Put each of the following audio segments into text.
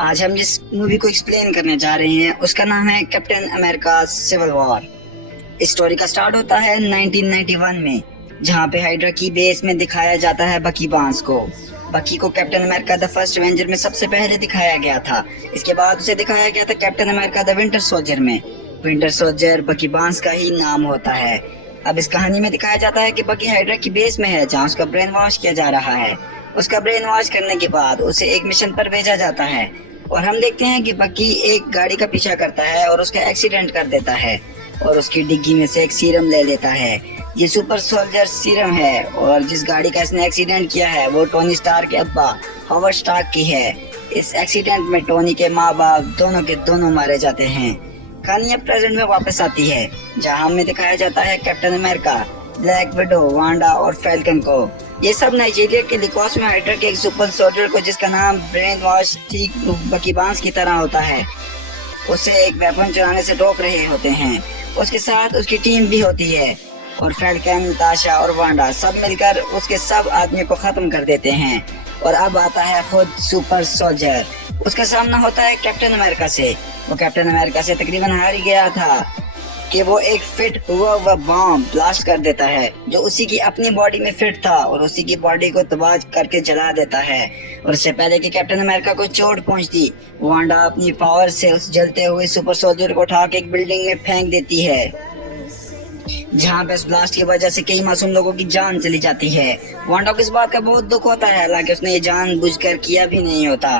आज हम जिस मूवी को एक्सप्लेन करने जा रहे हैं उसका नाम है कैप्टन अमेरिका सिविल वॉर। इस स्टोरी का स्टार्ट होता है 1991 में, जहां पे हाइड्रा की बेस में दिखाया जाता है बकी बांस को। बकी को captain America the first Avenger में सबसे पहले दिखाया गया था। इसके बाद उसे दिखाया गया था captain America the winter soldier में। विंटर सोल्जर बकी बांस का ही नाम होता है। अब इस कहानी में दिखाया जाता है कि बकी हाइड्रा की बेस में है, जहाँ उसका ब्रेन वॉश किया जा रहा है। उसका ब्रेन वॉश करने के बाद उसे एक मिशन पर भेजा जाता है और हम देखते हैं कि बकी एक गाड़ी का पीछा करता है और उसका एक्सीडेंट कर देता है और उसकी डिग्गी में से एक सीरम ले लेता है। ये सुपर सोल्जर सीरम है और जिस गाड़ी का इसने एक्सीडेंट किया है वो टोनी स्टार्क के अब्बा हॉवर्ड स्टार्क की है। इस एक्सीडेंट में टोनी के माँ बाप दोनों के दोनों मारे जाते हैं। कहानी अब प्रेजेंट में वापस आती है, जहाँ हमें दिखाया जाता है captain America, black window, Wanda और फैल्कन को। ये सब नाइजीरिया के लिकोस में हाइड्रा के एक सुपर सोल्जर को, जिसका नाम ब्रेन वॉश ठीक बकी बांस की तरह होता है, उसे एक वेपन चुराने से रोक रहे होते हैं। उसके साथ उसकी टीम भी होती है और फैल्कन, ताशा और वांडा सब मिलकर उसके सब आदमी को खत्म कर देते हैं। और अब आता है खुद सुपर सोल्जर। उसका सामना होता है कैप्टन अमेरिका से। वो कैप्टन अमेरिका से तकरीबन हार ही गया था कि वो एक फिट हुआ बॉम्ब ब्लास्ट कर देता है जो उसी की अपनी बॉडी में फिट था और उसी की बॉडी को तबाह करके जला देता है। और इससे पहले कि कैप्टन अमेरिका को चोट पहुंचती, वांडा अपनी पावर से उस जलते हुए सुपर सोल्जर को उठा के एक बिल्डिंग में फेंक देती है, जहाँ पे इस ब्लास्ट की वजह से कई मासूम लोगों की जान चली जाती है। वांडा को इस बात का बहुत दुख होता है, हालांकि उसने ये जानबूझकर किया भी नहीं होता।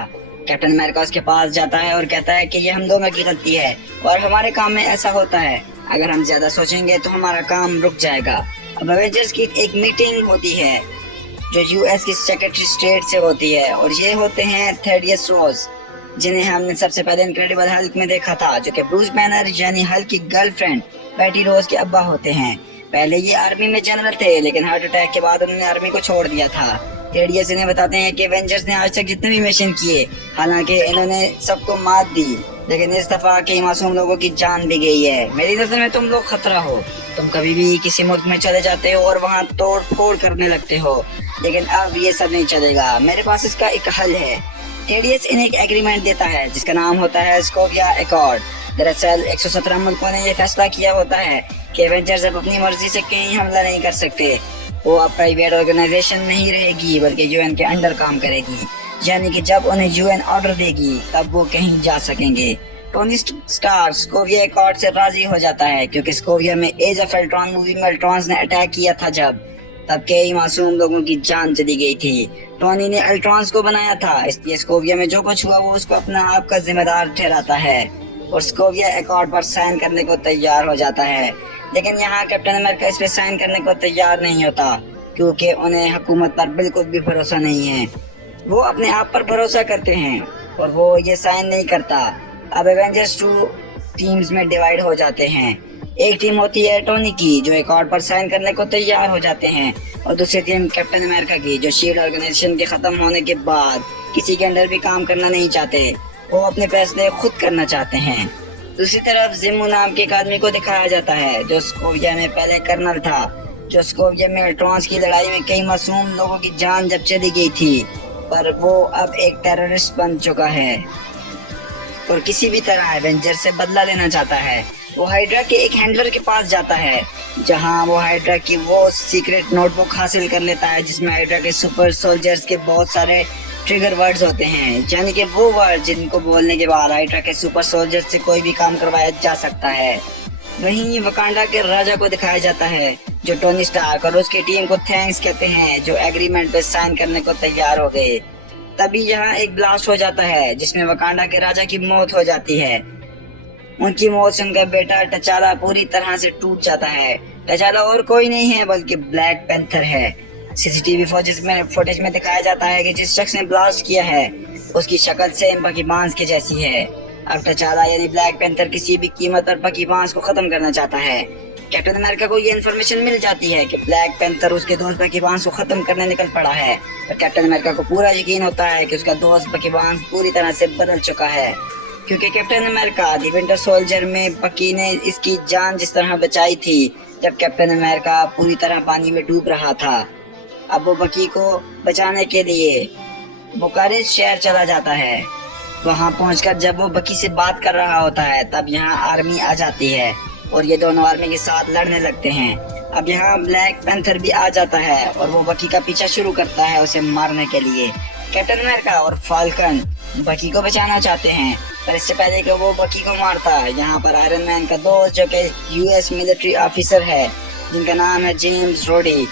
कैप्टन अमेरिका उसके पास जाता है और कहता है कि ये हम दोनों की गलती है और हमारे काम में ऐसा होता है, अगर हम ज्यादा सोचेंगे तो हमारा काम रुक जाएगा। अब एवेंजर्स की एक मीटिंग होती है जो यूएस की सेक्रेटरी स्टेट से होती है और ये होते हैं थेडियस रोज, जिन्हें हमने सबसे पहले इनक्रेडिबल हल्क में देखा था, जो कि ब्रूस बैनर यानी हल्क की गर्लफ्रेंड बैटी रोज के अब्बा होते हैं। पहले ये आर्मी में जनरल थे, लेकिन हार्ट अटैक के बाद उन्होंने आर्मी को छोड़ दिया था। थेडियस इन्हें बताते हैं कि एवेंजर्स ने आज तक जितने भी मिशन किए, हालांकि इन्होंने सबको मात दी, लेकिन इस दफा कई मासूम लोगों की जान भी गई है। मेरी नजर में तुम लोग खतरा हो। तुम कभी भी किसी मुल्क में चले जाते हो और वहाँ तोड़ फोड़ करने लगते हो, लेकिन अब ये सब नहीं चलेगा। मेरे पास इसका एक हल है। थेडियस इन्हें एक एग्रीमेंट देता है जिसका नाम होता है सोकोविया एकॉर्ड। दरअसल 117 मुल्कों ने ये फैसला किया होता है कि एवेंजर्स अब अपनी मर्जी से कहीं हमला नहीं कर सकते। वो अब प्राइवेट ऑर्गेनाइजेशन नहीं रहेगी, बल्कि यूएन के अंडर काम करेगी, यानी कि जब उन्हें यूएन ऑर्डर देगी तब वो कहीं जा सकेंगे। टोनी स्टार्क सोकोविया एकॉर्ड से राजी हो जाता है, क्योंकि सोकोविया में एज ऑफ अल्ट्रॉन मूवी में अल्ट्रॉन्स ने अटैक किया था, तब कई मासूम लोगों की जान चली गई थी। टोनी ने अल्ट्रॉन्स को बनाया था, इसलिए सोकोविया में जो कुछ हुआ वो उसको अपना आप का जिम्मेदार ठहराता है और सोकोविया एकॉर्ड पर साइन करने को तैयार हो जाता है। लेकिन यहाँ कैप्टन अमेरिका इस पे साइन करने को तैयार नहीं होता, क्योंकि उन्हें हुकूमत पर बिल्कुल भी भरोसा नहीं है। वो अपने आप पर भरोसा करते हैं और वो ये साइन नहीं करता। अब एवेंजर्स 2 टीम्स में डिवाइड हो जाते हैं। एक टीम होती है टोनी की, जो एकॉर्ड पर साइन करने को तैयार हो जाते हैं, और दूसरी टीम कैप्टन अमेरिका की, जो शील्ड ऑर्गेनाइजेशन के खत्म होने के बाद किसी के अंडर भी काम करना नहीं चाहते। वो अपने फैसले खुद करना चाहते हैं। दूसरी तरफ जिम्मू नाम के एक आदमी को दिखाया जाता है, जो सोकोविया में पहले कर्नल था, जो सोकोविया में अल्ट्रॉन्स की लड़ाई में कई मासूम लोगों की जान जब चली गई थी, पर वो अब एक टेररिस्ट बन चुका है और किसी भी तरह एवेंजर से बदला लेना चाहता है। वो हाइड्रा के एक हैंडलर के पास जाता है, जहां वो हाइड्रा की वो सीक्रेट नोटबुक हासिल कर लेता है जिसमें हाइड्रा के सुपर सोल्जर्स के बहुत सारे ट्रिगर वर्ड्स होते हैं, यानी कि वो वर्ड जिनको बोलने के बाद हाइड्रा के सुपर सोल्जर्स से कोई भी काम करवाया जा सकता है। वहीं वकांडा के राजा को दिखाया जाता है, जो टोनी स्टार्क और उसकी टीम को थैंक्स कहते हैं, जो एग्रीमेंट पे साइन करने को तैयार हो गए। तभी यहाँ एक ब्लास्ट हो जाता है जिसमें वकांडा के राजा की मौत हो जाती है। उनकी मौत से उनका बेटा टचाला पूरी तरह से टूट जाता है। टचाला और कोई नहीं है बल्कि ब्लैक पैंथर है। सीसीटीवी फुटेज में दिखाया जाता है कि जिस शख्स ने ब्लास्ट किया है उसकी शक्ल सेम बकी बांस के जैसी है। अब टचाला यानी ब्लैक पैंथर किसी भी कीमत पर बकी बांस को खत्म करना चाहता है। कैप्टन अमेरिका को ये इन्फॉर्मेशन मिल जाती है कि ब्लैक पैंथर उसके दोस्त बकी बांस को खत्म करने निकल पड़ा है, और कैप्टन अमेरिका को पूरा यकीन होता है कि उसका दोस्त बकी बांस पूरी तरह से बदल चुका है, क्योंकि captain America the winter soldier में बकी ने इसकी जान जिस तरह बचाई थी जब कैप्टन अमेरिका पूरी तरह पानी में डूब रहा था। अब वो बकी को बचाने के लिए बुकारेस्ट शहर चला जाता है वहां पहुंचकर जब वो बकी से बात कर रहा होता है तब यहाँ आर्मी आ जाती है और ये दोनों आर्मी के साथ लड़ने लगते हैं। अब यहाँ ब्लैक पैंथर भी आ जाता है और वो बकी का पीछा शुरू करता है उसे मारने के लिए। कैप्टन अमेरिका और फाल्कन बकी को बचाना चाहते हैं, पर इससे पहले कि वो बकी को मारता है यहाँ पर आयरन मैन का दोस्त जो कि यूएस मिलिट्री ऑफिसर है जिनका नाम है जेम्स रोडी,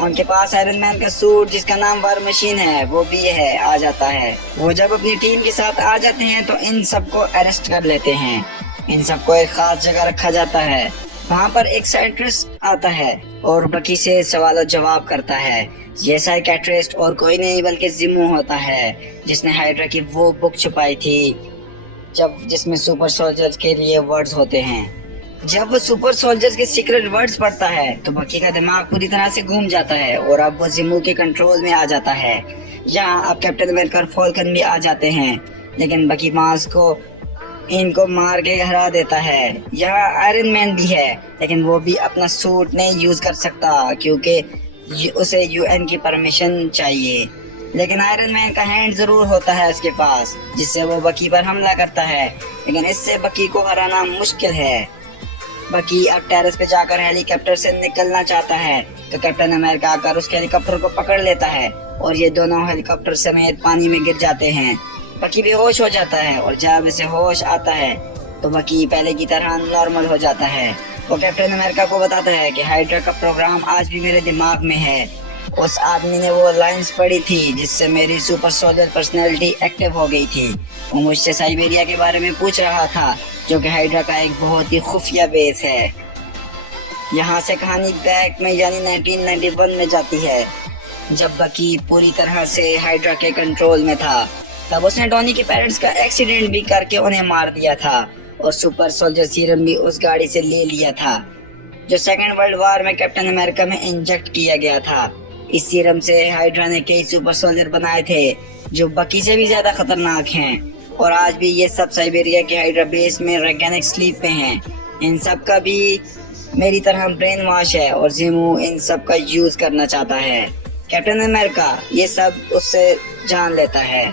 उनके पास आयरन मैन का सूट जिसका नाम वार मशीन है वो भी है आ जाता है। वो जब अपनी टीम के साथ आ जाते हैं तो इन सबको अरेस्ट कर लेते हैं। इन सबको एक खास जगह रखा जाता है। वहाँ पर एक साइकियाट्रिस्ट आता है और बकी से सवाल और जवाब करता है। ये साइकियाट्रिस्ट और कोई नहीं बल्कि जिमू होता है जिसने हाइड्रा की वो बुक छुपाई थी जिसमें सुपर सोल्जर्स के लिए वर्ड्स होते हैं। जब वो सुपर सोल्जर्स के सीक्रेट वर्ड्स पढ़ता है तो बकी का दिमाग पूरी तरह से घूम जाता है और अब वो जिमू के कंट्रोल में आ जाता है। यहाँ अब कैप्टन अमेरिका और फाल्कन भी आ जाते हैं, लेकिन बकी मास को इनको मार के हरा देता है। यहाँ आयरन मैन भी है, लेकिन वो भी अपना सूट नहीं यूज कर सकता क्योंकि उसे यूएन की परमिशन चाहिए। लेकिन आयरन मैन का हैंड जरूर होता है उसके पास, जिससे वो बकी पर हमला करता है, लेकिन इससे बकी को हराना मुश्किल है। बकी अब टेरेस पे जाकर हेलीकॉप्टर से निकलना चाहता है तो कैप्टन अमेरिका आकर उसके हेलीकॉप्टर को पकड़ लेता है और ये दोनों हेलीकॉप्टर समेत पानी में गिर जाते हैं। बकी बेहोश हो जाता है और जब इसे होश आता है तो बकी पहले की तरह नॉर्मल हो जाता है। वो कैप्टन अमेरिका को बताता है कि हाइड्रा का प्रोग्राम आज भी मेरे दिमाग में है। उस आदमी ने वो लाइंस पढ़ी थी जिससे मेरी सुपर सोल्जर पर्सनैलिटी एक्टिव हो गई थी। वो मुझसे साइबेरिया के बारे में पूछ रहा था जो कि हाइड्रा का एक बहुत ही खुफिया बेस है। यहाँ से कहानी बैक में यानी 1991 में जाती है जब बकी पूरी तरह से हाइड्रा के कंट्रोल में था। तब उसने टोनी के पेरेंट्स का एक्सीडेंट भी करके उन्हें मार दिया था और सुपर सोल्जर सीरम भी उस गाड़ी से ले लिया था जो सेकेंड वर्ल्ड वॉर में कैप्टन अमेरिका में इंजेक्ट किया गया था। इस सीरम से हाइड्रा ने कई सुपर सोल्जर बनाए थे जो बकी से भी ज्यादा खतरनाक हैं और आज भी ये सब साइबेरिया के हाइड्रा बेस में वैज्ञानिक स्लीप पे हैं। इन सब का भी मेरी तरह ब्रेन वॉश है और जिमू इन सब का यूज करना चाहता है। कैप्टन अमेरिका ये सब उससे जान लेता है।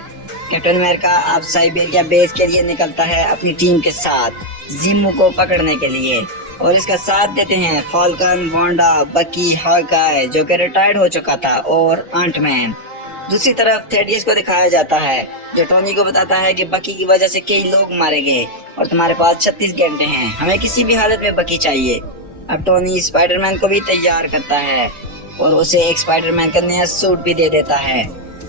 कैप्टन अमेरिका अब साइबेरिया बेस के लिए निकलता है अपनी टीम के साथ जिमू को पकड़ने के लिए और इसका साथ देते हैं फाल्कन, वांडा, बकी, हॉकाई जो कि रिटायर्ड हो चुका था और आंटमैन। दूसरी तरफ थेडियस को दिखाया जाता है जो टोनी को बताता है कि बकी की वजह से कई लोग मारे गए और तुम्हारे पास 36 घंटे हैं, हमें किसी भी हालत में बकी चाहिए। अब टोनी स्पाइडरमैन को भी तैयार करता है और उसे एक स्पाइडरमैन का नया सूट भी दे देता है।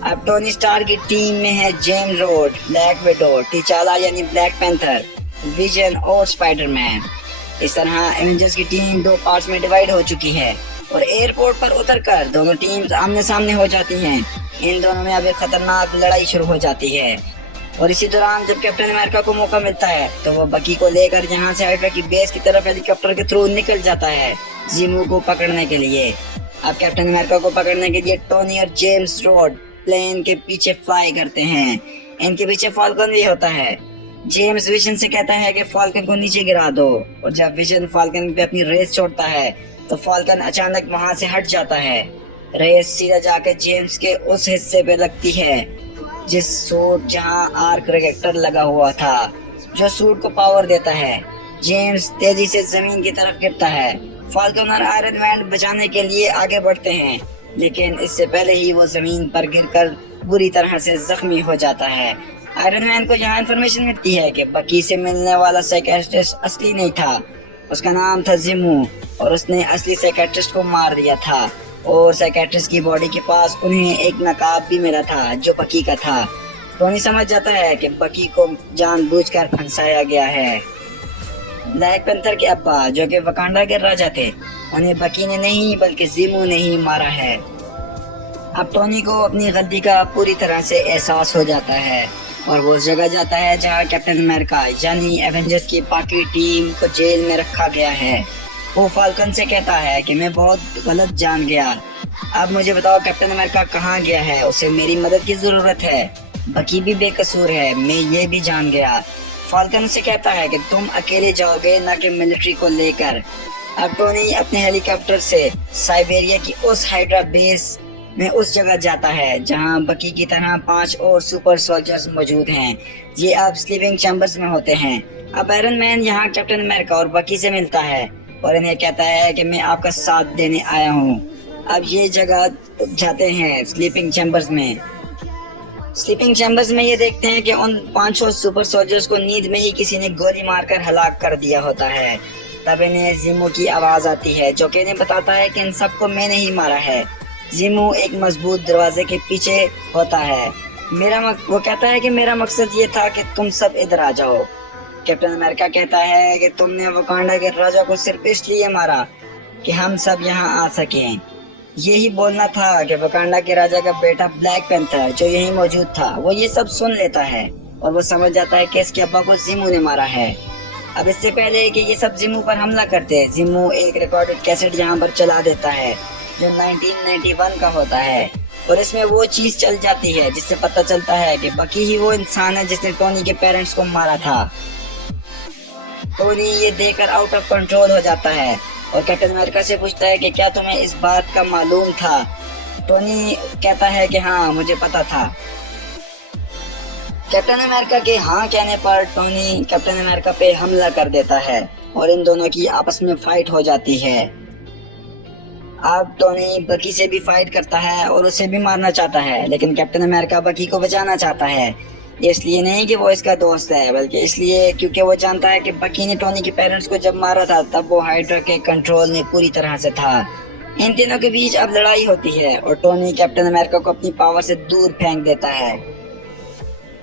अब टोनी स्टार की टीम में है James road, black window, T'Challa यानी ब्लैक पैंथर, विजन और स्पाइडरमैन। इस तरह एवेंजर्स की टीम दो पार्ट्स में डिवाइड हो चुकी है और एयरपोर्ट पर उतरकर दोनों टीम्स आमने सामने हो जाती हैं। इन दोनों में अब एक खतरनाक लड़ाई शुरू हो जाती है और इसी दौरान जब कैप्टन अमेरिका को मौका मिलता है तो वो बकी को लेकर यहाँ से हाइड्रा की बेस की तरफ हेलीकॉप्टर के थ्रू निकल जाता है जिमू को पकड़ने के लिए। अब कैप्टन अमेरिका को पकड़ने के लिए टोनी और जेम्स रोड प्लेन के पीछे फ्लाई करते हैं। इनके पीछे फाल्कन भी होता है। जेम्स विजन से कहता है कि फाल्कन को नीचे गिरा दो और जब विजन फाल्कन पे अपनी रेस छोड़ता है तो फाल्कन अचानक वहां से हट जाता है। रेस सीधा जाके जेम्स के उस हिस्से पे लगती है जिस सूट जहां आर्क रिएक्टर लगा हुआ था जो सूट को पावर देता है। जेम्स तेजी से जमीन की तरफ गिरता है। फाल्कन और आयरन मैन बचाने के लिए आगे बढ़ते हैं, लेकिन इससे पहले ही वो जमीन पर गिरकर बुरी तरह से जख्मी हो जाता है। आयरन मैन को यहाँ इन्फॉर्मेशन मिलती है कि बकी से मिलने वाला साइकियाट्रिस्ट असली नहीं था, उसका नाम था जिमू और उसने असली साइकियाट्रिस्ट को मार दिया था और साइकियाट्रिस्ट की बॉडी के पास उन्हें एक नकाब भी मिला था जो बकी का था। टोनी समझ जाता है कि बकी को जानबूझकर फंसाया गया है। ब्लैक पैंथर के अब्बा जो कि वकांडा के राजा थे, उन्हें बकी ने नहीं बल्कि जिमू ने ही मारा है। अब टोनी को अपनी गलती का पूरी तरह से एहसास हो जाता है और वो उस जगह जाता है जहाँ कैप्टन अमेरिका यानी एवेंजर्स की बाकी टीम को जेल में रखा गया है। वो फाल्कन से कहता है कि मैं बहुत गलत जान गया, अब मुझे बताओ कैप्टन अमेरिका कहाँ गया है, उसे मेरी मदद की जरूरत है, बकी भी बेकसूर है, मैं ये भी जान गया। फाल्कन से कहता है कि तुम अकेले जाओगे न कि मिलिट्री को लेकर। अब टोनी अपने हेलीकॉप्टर से साइबेरिया की उस हाइड्रा बेस में उस जगह जाता है जहां बकी की तरह 5 और सुपर सोल्जर्स मौजूद हैं। ये अब स्लीपिंग चैम्बर्स में होते हैं। अब आयरन मैन यहाँ कैप्टन अमेरिका और बकी से मिलता है और इन्हें कहता है कि मैं आपका साथ देने आया हूँ। अब ये जगह जाते हैं स्लीपिंग चैम्बर्स में। स्लीपिंग चैम्बर्स में ये देखते हैं कि उन 500 सुपर सोल्जर्स को नींद में ही किसी ने गोली मारकर हलाक कर दिया होता है। तब इन्हें जिमो की आवाज आती है जो कि इन्हें बताता है कि इन सबको मैंने ही मारा है। जिमो एक मजबूत दरवाजे के पीछे होता है। वो कहता है कि मेरा मकसद ये था कि तुम सब इधर आ जाओ। कैप्टन अमेरिका कहता है कि तुमने वकांडा के राजा को सिर्फ इसलिए मारा कि हम सब यहाँ आ सकें। यही बोलना था कि वकांडा के राजा का बेटा ब्लैक पैंथर जो यहीं मौजूद था वो ये सब सुन लेता है और वो समझ जाता है कि इसके अब्बा को जिमो ने मारा है। अब इससे पहले कि ये सब जिमो पर हमला करते, जिमो एक रिकॉर्डेड कैसेट यहाँ पर चला देता है जो 1991 का होता है और इसमें वो चीज चल जाती है जिससे पता चलता है कि बकी ही वो इंसान है जिसने टोनी के पेरेंट्स को मारा था। टोनी ये देखकर आउट ऑफ कंट्रोल हो जाता है और कैप्टन अमेरिका से पूछता है कि क्या तुम्हें इस बात का मालूम था। टोनी कहता है कि हाँ मुझे पता था। कैप्टन अमेरिका के हाँ कहने पर टोनी कैप्टन अमेरिका पे हमला कर देता है और इन दोनों की आपस में फाइट हो जाती है। अब टोनी बकी से भी फाइट करता है और उसे भी मारना चाहता है, लेकिन कैप्टन अमेरिका बकी को बचाना चाहता है। इसलिए नहीं कि वो इसका दोस्त है, बल्कि इसलिए क्योंकि वो जानता है कि बकी ने टोनी के पेरेंट्स को जब मारा था तब वो हाइड्रा के कंट्रोल में पूरी तरह से था। इन तीनों के बीच अब लड़ाई होती है और टोनी कैप्टन अमेरिका को अपनी पावर से दूर फेंक देता है।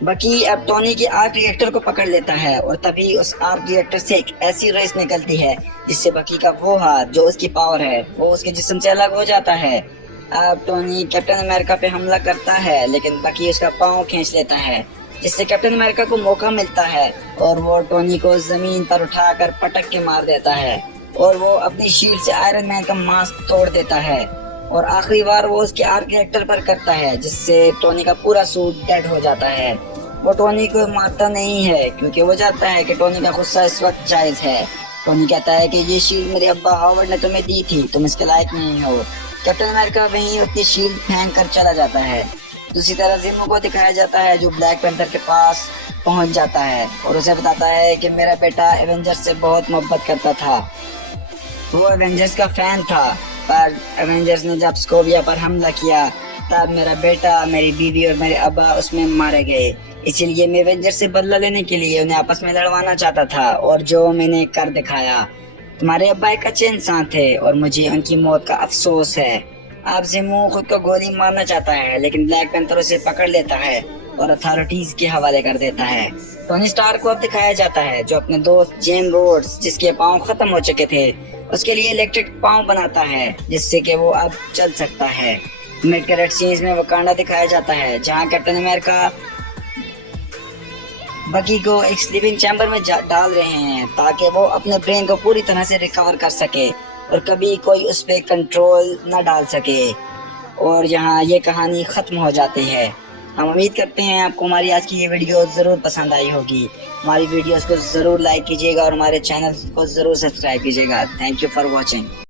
बकी अब टोनी के आर्क रिएक्टर को पकड़ लेता है और तभी उस आर्क रिएक्टर से एक ऐसी रेस निकलती है जिससे बकी का वो हाथ जो उसकी पावर है वो उसके जिस्म से अलग हो जाता है। अब टोनी कैप्टन अमेरिका पे हमला करता है लेकिन बकी उसका पाँव खींच लेता है जिससे कैप्टन अमेरिका को मौका मिलता है और वो टोनी को जमीन पर उठाकर पटक के मार देता है और वो अपनी शील्ड से आयरन मैन का मास्क तोड़ देता है और आखिरी बार वो उसके आर्क रिएक्टर पर करता है जिससे टोनी का पूरा सूट डेड हो जाता है। वो टोनी को मारता नहीं है क्योंकि वो जानता है कि टोनी का गुस्सा इस वक्त जायज है। टोनी कहता है कि ये शील्ड मेरे अब्बा हावर्ड ने तुम्हें दी थी, तुम इसके लायक नहीं हो। कैप्टन अमेरिका वहीं अपनी शील्ड फेंक कर चला जाता है। दूसरी तरह जिमो को दिखाया जाता है जो ब्लैक पैंथर के पास पहुंच जाता है और उसे बताता है कि मेरा बेटा एवेंजर्स से बहुत मोहब्बत करता था, वो एवेंजर्स का फैन था, पर एवेंजर्स ने जब स्कोविया पर हमला किया तब मेरा बेटा, मेरी बीवी और मेरे अब्बा उसमें मारे गए। इसलिए मैं एवेंजर्स से बदला लेने के लिए उन्हें आपस में लड़वाना चाहता था और जो मैंने कर दिखाया। तुम्हारे अब्बा एक अच्छे इंसान थे और मुझे उनकी मौत का अफसोस है। अब जिमो खुद को गोली मारना चाहता है लेकिन ब्लैक पैंथर उसे पकड़ लेता है और अथॉरिटीज के हवाले कर देता है। टोनी स्टार्क को अब दिखाया जाता है जो अपने दोस्त जेम रोड्स जिसके पाँव खत्म हो चुके थे उसके लिए इलेक्ट्रिक पाँव बनाता है जिससे कि वो अब चल सकता है। मिड क्रेडिट सीन्स में वकांडा दिखाया जाता है जहाँ कैप्टन अमेरिका बकी को एक स्लीपिंग चैम्बर में डाल रहे हैं ताकि वो अपने ब्रेन को पूरी तरह से रिकवर कर सके और कभी कोई उस पे कंट्रोल न डाल सके। और यहाँ ये कहानी खत्म हो जाती है। हम उम्मीद करते हैं आपको हमारी आज की ये वीडियो ज़रूर पसंद आई होगी। हमारी वीडियोस को ज़रूर लाइक कीजिएगा और हमारे चैनल को ज़रूर सब्सक्राइब कीजिएगा। Thank you for watching.